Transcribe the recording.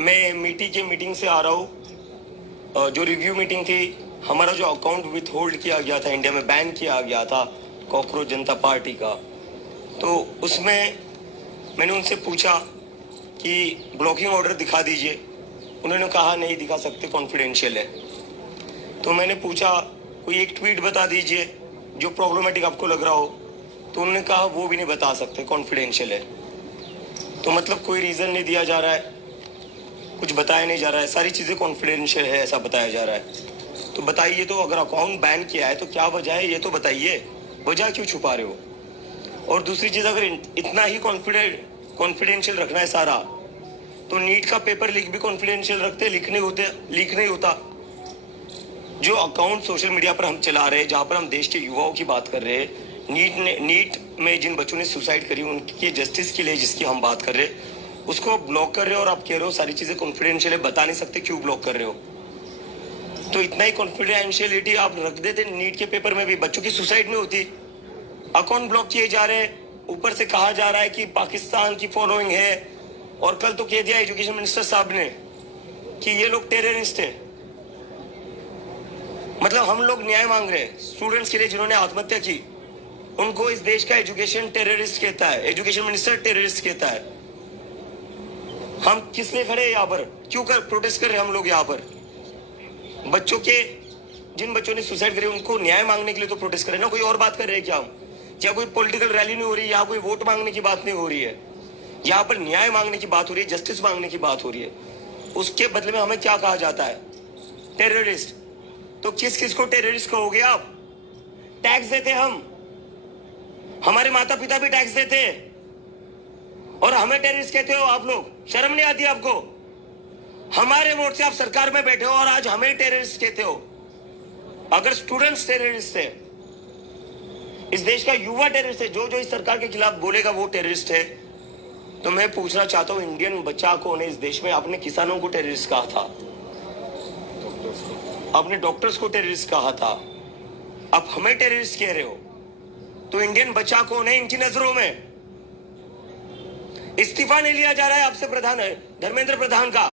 मैं मीटिंग से आ रहा हूँ। जो रिव्यू मीटिंग थी, हमारा जो अकाउंट विथ होल्ड किया गया था, इंडिया में बैन किया गया था कॉकरोच जनता पार्टी का, तो उसमें मैंने उनसे पूछा कि ब्लॉकिंग ऑर्डर दिखा दीजिए। उन्होंने कहा नहीं दिखा सकते, कॉन्फिडेंशियल है। तो मैंने पूछा कोई एक ट्वीट बता दीजिए जो प्रॉब्लमेटिक आपको लग रहा हो, तो उन्होंने कहा वो भी नहीं बता सकते, कॉन्फिडेंशियल है। तो मतलब कोई रीज़न नहीं दिया जा रहा है, कुछ बताया नहीं जा रहा है, सारी चीज़ें कॉन्फिडेंशियल है ऐसा बताया जा रहा है। तो बताइए, तो अगर अकाउंट बैन किया है तो क्या वजह है, ये तो बताइए, वजह क्यों छुपा रहे हो। और दूसरी चीज़, अगर इतना ही कॉन्फिडेंशियल रखना है सारा, तो नीट का पेपर लीक भी कॉन्फिडेंशियल रखते, लीक नहीं होता। जो अकाउंट सोशल मीडिया पर हम चला रहे हैं, जहाँ पर हम देश के युवाओं की बात कर रहे हैं, नीट में जिन बच्चों ने सुसाइड करी उनकी जस्टिस के लिए जिसकी हम बात कर रहे हैं, उसको ब्लॉक कर रहे हो और आप कह रहे हो सारी चीजें कॉन्फिडेंशियल है, बता नहीं सकते क्यों ब्लॉक कर रहे हो। तो इतना ही कॉन्फिडेंशियलिटी आप रख देते, नीट के पेपर में भी बच्चों की सुसाइड नहीं होती, अकाउंट ब्लॉक किए जा रहे हैं। ऊपर से कहा जा रहा है कि पाकिस्तान की फॉलोइंग है, और कल तो कह दिया एजुकेशन मिनिस्टर साहब ने कि ये लोग टेररिस्ट है। मतलब हम लोग न्याय मांग रहे हैं स्टूडेंट्स के लिए जिन्होंने आत्महत्या की, उनको इस देश का एजुकेशन टेररिस्ट कहता है, एजुकेशन मिनिस्टर टेररिस्ट कहता है। हम किस लिए खड़े हैं यहाँ पर, क्यों प्रोटेस्ट कर रहे हैं हम लोग यहाँ पर? बच्चों के, जिन बच्चों ने सुसाइड करी उनको न्याय मांगने के लिए तो प्रोटेस्ट कर रहे हैं ना, कोई और बात कर रहे हैं क्या हम? क्या कोई पॉलिटिकल रैली नहीं हो रही, यहाँ कोई वोट मांगने की बात नहीं हो रही है, यहाँ पर न्याय मांगने की बात हो रही है, जस्टिस मांगने की बात हो रही है। उसके बदले में हमें क्या कहा जाता है? टेररिस्ट। तो किस किस को टेररिस्ट कहोगे आप? टैक्स देते हम, हमारे माता पिता भी टैक्स देते हैं, और हमें टेररिस्ट कहते हो आप लोग? शर्म नहीं आती आपको? हमारे वोट से आप सरकार में बैठे हो और आज हमें टेररिस्ट कहते हो। अगर स्टूडेंट्स टेररिस्ट है, इस देश का युवा टेररिस्ट है, जो इस सरकार के खिलाफ बोलेगा वो टेररिस्ट है, तो मैं पूछना चाहता हूं इंडियन बच्चा कौन है इस देश में? आपने किसानों को टेररिस्ट कहा था, आपने डॉक्टर्स को टेररिस्ट कहा था, आप हमें टेररिस्ट कह रहे हो। तो इंडियन बच्चा कौन है इनकी नजरों में? इस्तीफा नहीं लिया जा रहा है आपसे, प्रधान है धर्मेंद्र प्रधान का।